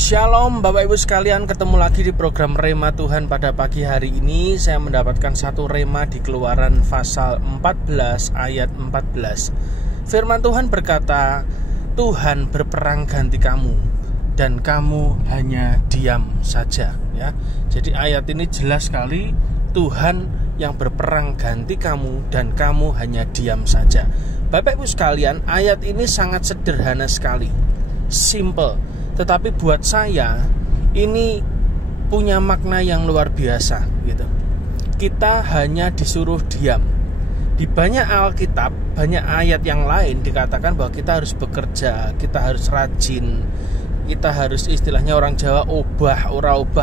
Shalom Bapak Ibu sekalian, ketemu lagi di program Rema Tuhan. Pada pagi hari ini saya mendapatkan satu rema di Keluaran pasal 14 ayat 14. Firman Tuhan berkata, Tuhan berperang ganti kamu dan kamu hanya diam saja, ya. Jadi ayat ini jelas sekali, Tuhan yang berperang ganti kamu dan kamu hanya diam saja. Bapak Ibu sekalian, ayat ini sangat sederhana sekali, simple. Tetapi buat saya ini punya makna yang luar biasa gitu. Kita hanya disuruh diam. Di banyak Alkitab, banyak ayat yang lain dikatakan bahwa kita harus bekerja, kita harus rajin, kita harus istilahnya orang Jawa obah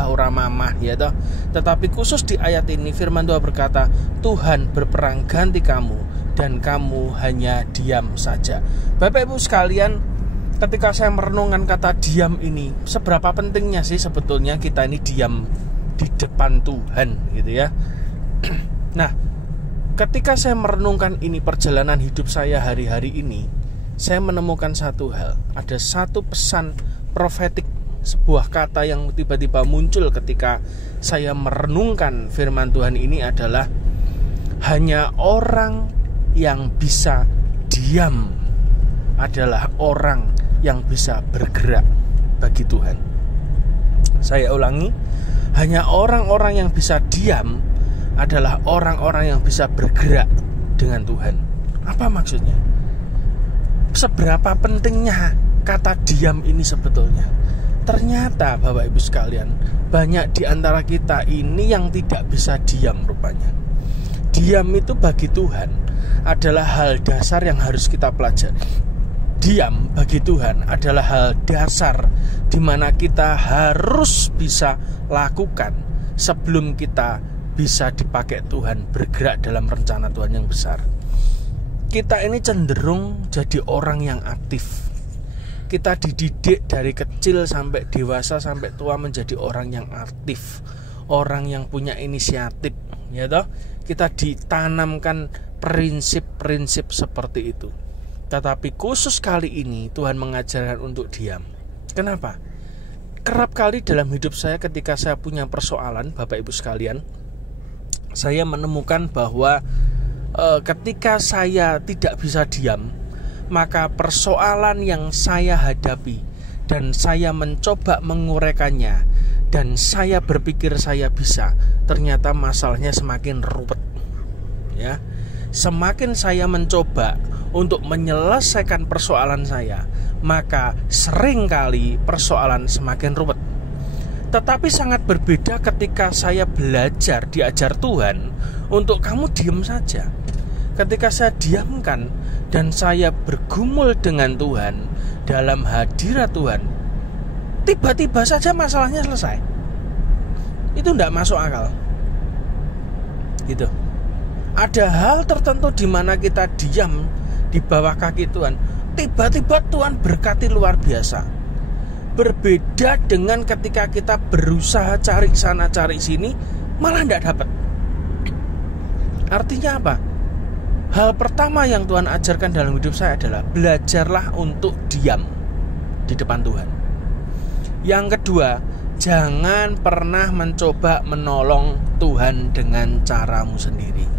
ora mamah ya toh. Tetapi khusus di ayat ini firman Tuhan berkata, Tuhan berperang ganti kamu dan kamu hanya diam saja. Bapak Ibu sekalian, ketika saya merenungkan kata diam ini, seberapa pentingnya sih sebetulnya kita ini diam di depan Tuhan gitu ya. Nah, ketika saya merenungkan ini, perjalanan hidup saya hari-hari ini, saya menemukan satu hal. Ada satu pesan profetik, sebuah kata yang tiba-tiba muncul ketika saya merenungkan firman Tuhan ini adalah, hanya orang yang bisa diam adalah orang yang bisa bergerak bagi Tuhan. Saya ulangi, hanya orang-orang yang bisa diam adalah orang-orang yang bisa bergerak dengan Tuhan. Apa maksudnya? Seberapa pentingnya kata diam ini sebetulnya? Ternyata Bapak Ibu sekalian, banyak di antara kita ini yang tidak bisa diam rupanya. Diam itu bagi Tuhan adalah hal dasar yang harus kita pelajari. Diam bagi Tuhan adalah hal dasar di mana kita harus bisa lakukan sebelum kita bisa dipakai Tuhan bergerak dalam rencana Tuhan yang besar. Kita ini cenderung jadi orang yang aktif. Kita dididik dari kecil sampai dewasa sampai tua menjadi orang yang aktif, orang yang punya inisiatif, ya toh? Kita ditanamkan prinsip-prinsip seperti itu. Tetapi khusus kali ini Tuhan mengajarkan untuk diam. Kenapa? Kerap kali dalam hidup saya ketika saya punya persoalan, Bapak Ibu sekalian, saya menemukan bahwa ketika saya tidak bisa diam, maka persoalan yang saya hadapi dan saya mencoba menguraikannya dan saya berpikir saya bisa, ternyata masalahnya semakin ruwet, ya. Semakin saya mencoba untuk menyelesaikan persoalan saya, maka seringkali persoalan semakin ruwet. Tetapi sangat berbeda ketika saya belajar, diajar Tuhan untuk kamu diam saja. Ketika saya diamkan dan saya bergumul dengan Tuhan dalam hadirat Tuhan, tiba-tiba saja masalahnya selesai. Itu tidak masuk akal gitu. Ada hal tertentu di mana kita diam di bawah kaki Tuhan, tiba-tiba Tuhan berkati luar biasa. Berbeda dengan ketika kita berusaha cari sana cari sini, malah tidak dapat. Artinya apa? Hal pertama yang Tuhan ajarkan dalam hidup saya adalah belajarlah untuk diam di depan Tuhan. Yang kedua, jangan pernah mencoba menolong Tuhan dengan caramu sendiri.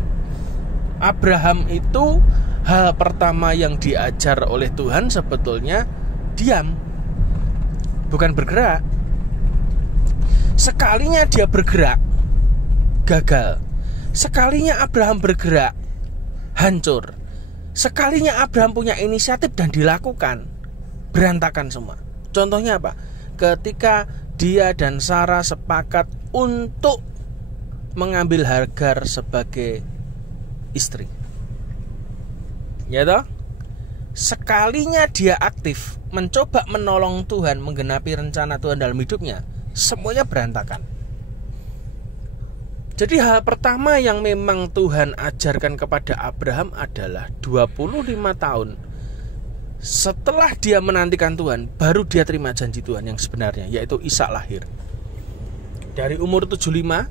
Abraham itu hal pertama yang diajar oleh Tuhan sebetulnya diam, bukan bergerak. Sekalinya dia bergerak, gagal. Sekalinya Abraham bergerak, hancur. Sekalinya Abraham punya inisiatif dan dilakukan, berantakan semua. Contohnya apa? Ketika dia dan Sarah sepakat untuk mengambil Hagar sebagai istri, ya toh? Sekalinya dia aktif mencoba menolong Tuhan, menggenapi rencana Tuhan dalam hidupnya, semuanya berantakan. Jadi hal pertama yang memang Tuhan ajarkan kepada Abraham adalah 25 tahun setelah dia menantikan Tuhan, baru dia terima janji Tuhan yang sebenarnya, yaitu Ishak lahir. Dari umur 75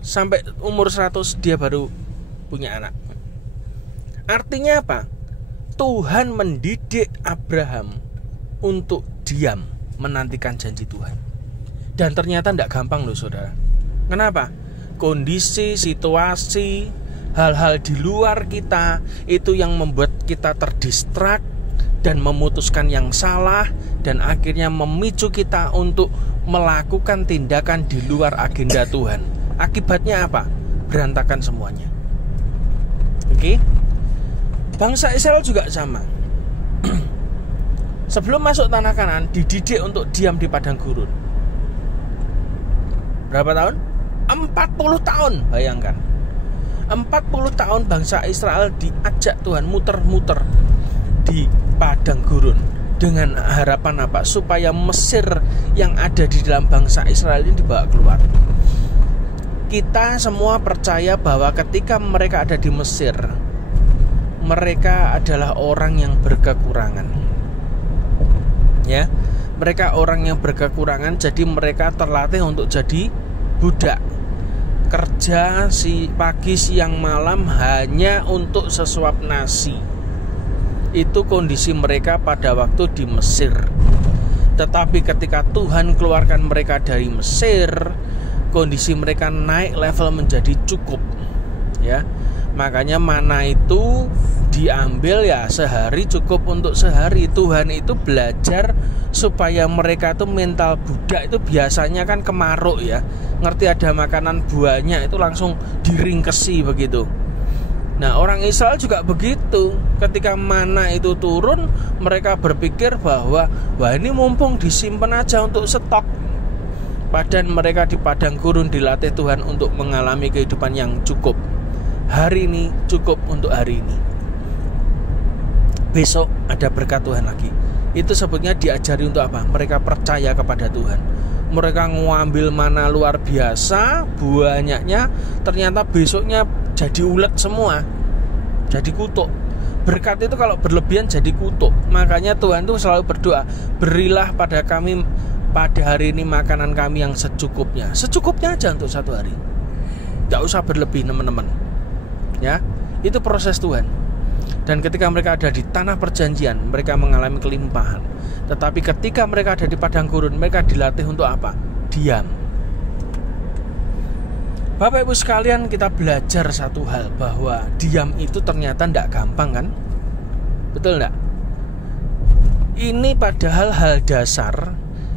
sampai umur 100 dia baru punya anak. Artinya apa? Tuhan mendidik Abraham untuk diam menantikan janji Tuhan. Dan ternyata tidak gampang loh saudara. Kenapa? Kondisi, situasi, hal-hal di luar kita itu yang membuat kita terdistrak dan memutuskan yang salah, dan akhirnya memicu kita untuk melakukan tindakan di luar agenda Tuhan. Akibatnya apa? Berantakan semuanya. Oke? Bangsa Israel juga sama. Sebelum masuk tanah Kanaan dididik untuk diam di padang gurun. Berapa tahun? 40 tahun, bayangkan. 40 tahun bangsa Israel diajak Tuhan muter-muter di padang gurun. Dengan harapan apa? Supaya Mesir yang ada di dalam bangsa Israel ini dibawa keluar. Kita semua percaya bahwa ketika mereka ada di Mesir, mereka adalah orang yang berkekurangan. Ya, mereka orang yang berkekurangan, jadi mereka terlatih untuk jadi budak. Kerja pagi, siang, malam hanya untuk sesuap nasi. Itu kondisi mereka pada waktu di Mesir. Tetapi ketika Tuhan keluarkan mereka dari Mesir, kondisi mereka naik level menjadi cukup. Ya, makanya mana itu diambil ya sehari cukup untuk sehari. Tuhan itu belajar supaya mereka itu mental budak itu biasanya kan kemaruk ya. Ngerti ada makanan buahnya itu langsung diringkesi begitu. Nah, orang Israel juga begitu. Ketika mana itu turun, mereka berpikir bahwa wah ini mumpung disimpan aja untuk stok. Padahal mereka di padang gurun dilatih Tuhan untuk mengalami kehidupan yang cukup. Hari ini cukup untuk hari ini. Besok ada berkat Tuhan lagi. Itu sebutnya diajari untuk apa? Mereka percaya kepada Tuhan. Mereka ngambil mana luar biasa, banyaknya, ternyata besoknya jadi ulet semua, jadi kutuk. Berkat itu kalau berlebihan jadi kutuk. Makanya Tuhan tuh selalu berdoa, berilah pada kami pada hari ini makanan kami yang secukupnya. Secukupnya aja untuk satu hari. Gak usah berlebih teman-teman. Ya, itu proses Tuhan. Dan ketika mereka ada di tanah perjanjian, mereka mengalami kelimpahan. Tetapi ketika mereka ada di padang gurun, mereka dilatih untuk apa? Diam. Bapak Ibu sekalian, kita belajar satu hal, bahwa diam itu ternyata tidak gampang kan? Betul tidak? Ini padahal hal dasar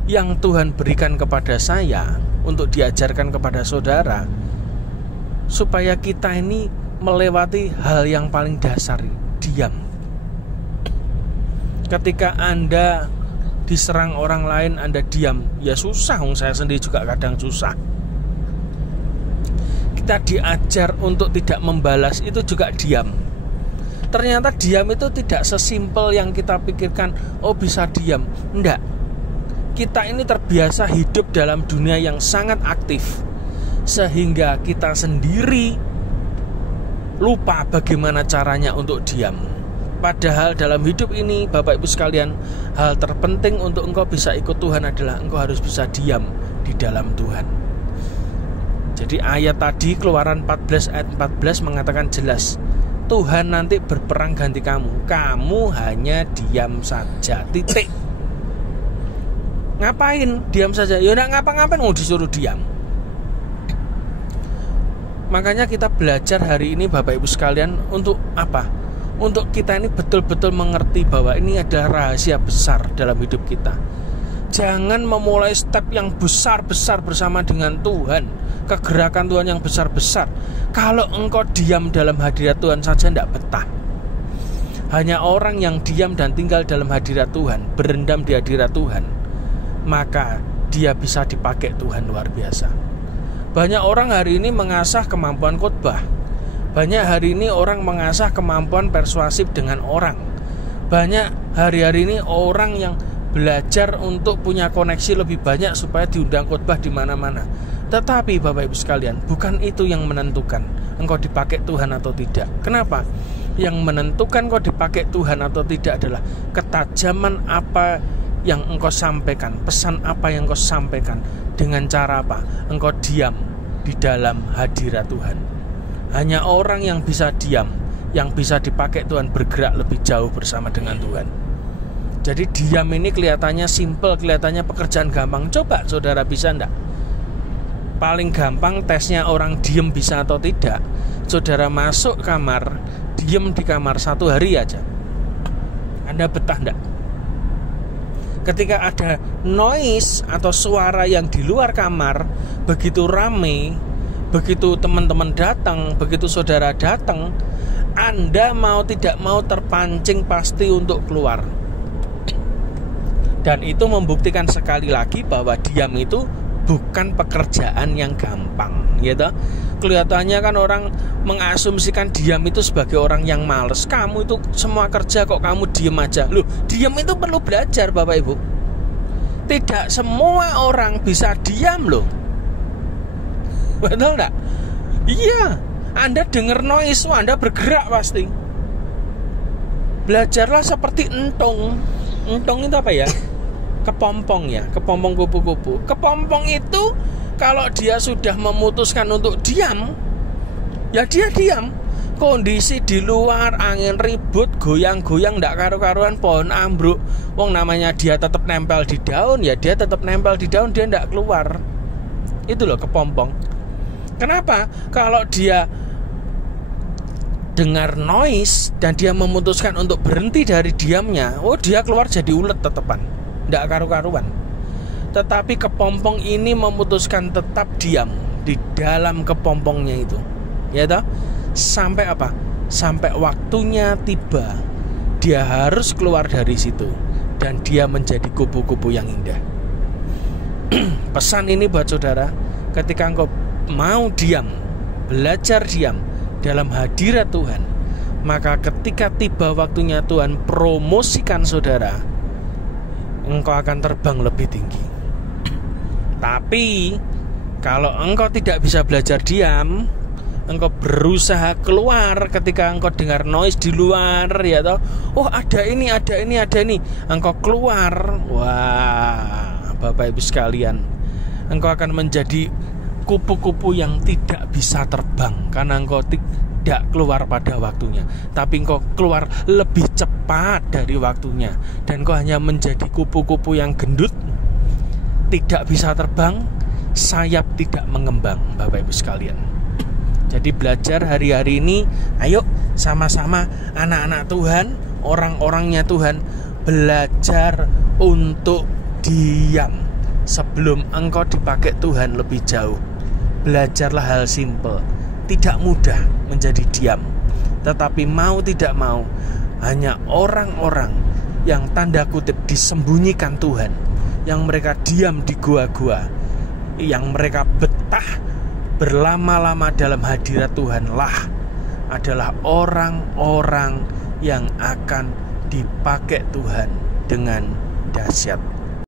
yang Tuhan berikan kepada saya untuk diajarkan kepada saudara, supaya kita ini melewati hal yang paling dasar, diam. Ketika Anda diserang orang lain, Anda diam, ya susah. Saya sendiri juga kadang susah. Kita diajar untuk tidak membalas, itu juga diam. Ternyata diam itu tidak sesimpel yang kita pikirkan. Oh, bisa diam. Enggak. Kita ini terbiasa hidup dalam dunia yang sangat aktif, sehingga kita sendiri lupa bagaimana caranya untuk diam. Padahal dalam hidup ini, Bapak Ibu sekalian, hal terpenting untuk engkau bisa ikut Tuhan adalah engkau harus bisa diam di dalam Tuhan. Jadi ayat tadi Keluaran 14 ayat 14 mengatakan jelas, Tuhan nanti berperang ganti kamu. Kamu hanya diam saja. Titik. Ngapain? Diam saja. Ya enggak ngapa-ngapain, mau disuruh diam. Makanya kita belajar hari ini Bapak Ibu sekalian untuk apa? Untuk kita ini betul-betul mengerti bahwa ini adalah rahasia besar dalam hidup kita. Jangan memulai step yang besar-besar bersama dengan Tuhan, kegerakan Tuhan yang besar-besar, kalau engkau diam dalam hadirat Tuhan saja tidak betah. Hanya orang yang diam dan tinggal dalam hadirat Tuhan, berendam di hadirat Tuhan, maka dia bisa dipakai Tuhan luar biasa. Banyak orang hari ini mengasah kemampuan khotbah. Banyak hari ini orang mengasah kemampuan persuasif dengan orang. Banyak hari-hari ini orang yang belajar untuk punya koneksi lebih banyak supaya diundang khotbah di mana-mana. Tetapi Bapak Ibu sekalian, bukan itu yang menentukan engkau dipakai Tuhan atau tidak. Kenapa? Yang menentukan engkau dipakai Tuhan atau tidak adalah ketajaman apa yang engkau sampaikan, pesan apa yang engkau sampaikan, dengan cara apa? Engkau diam di dalam hadirat Tuhan. Hanya orang yang bisa diam, yang bisa dipakai Tuhan bergerak lebih jauh bersama dengan Tuhan. Jadi diam ini kelihatannya simple, kelihatannya pekerjaan gampang. Coba saudara bisa enggak? Paling gampang tesnya orang diem bisa atau tidak. Saudara masuk kamar, diem di kamar 1 hari aja. Anda betah enggak? Ketika ada noise atau suara yang di luar kamar, begitu rame, begitu teman-teman datang, begitu saudara datang, Anda mau tidak mau terpancing pasti untuk keluar. Dan itu membuktikan sekali lagi bahwa diam itu bukan pekerjaan yang gampang, gitu. Kelihatannya kan orang mengasumsikan diam itu sebagai orang yang malas. Kamu itu semua kerja kok kamu diem aja. Loh, diam itu perlu belajar Bapak Ibu. Tidak semua orang bisa diam loh. Betul enggak? Iya, Anda dengar noise, Anda bergerak pasti. Belajarlah seperti entong. Entong itu apa ya? Kepompong ya, kepompong kupu-kupu. Kepompong itu kalau dia sudah memutuskan untuk diam, ya dia diam. Kondisi di luar, angin ribut, goyang-goyang, ndak karu-karuan, pohon ambruk, wong namanya dia tetap nempel di daun, ya dia tetap nempel di daun, dia ndak keluar. Itu loh kepompong. Kenapa? Kalau dia dengar noise dan dia memutuskan untuk berhenti dari diamnya, oh dia keluar jadi ulet tetepan, ndak karu-karuan. Tetapi kepompong ini memutuskan tetap diam di dalam kepompongnya itu, ya toh? Sampai apa? Sampai waktunya tiba, dia harus keluar dari situ dan dia menjadi kupu-kupu yang indah. Pesan ini buat saudara, ketika engkau mau diam, belajar diam dalam hadirat Tuhan, maka ketika tiba waktunya Tuhan promosikan saudara, engkau akan terbang lebih tinggi. Tapi kalau engkau tidak bisa belajar diam, engkau berusaha keluar ketika engkau dengar noise di luar, ya toh. Oh ada ini, engkau keluar. Wah, Bapak Ibu sekalian, engkau akan menjadi kupu-kupu yang tidak bisa terbang karena engkau tidak keluar pada waktunya. Tapi engkau keluar lebih cepat dari waktunya, dan engkau hanya menjadi kupu-kupu yang gendut, tidak bisa terbang, sayap tidak mengembang, Bapak Ibu sekalian. Jadi belajar hari-hari ini, ayo sama-sama anak-anak Tuhan, orang-orangnya Tuhan, belajar untuk diam sebelum engkau dipakai Tuhan lebih jauh. Belajarlah hal simple. Tidak mudah menjadi diam, tetapi mau tidak mau, hanya orang-orang yang tanda kutip disembunyikan Tuhan, yang mereka diam di gua-gua, yang mereka betah berlama-lama dalam hadirat Tuhan lah adalah orang-orang yang akan dipakai Tuhan dengan dahsyat.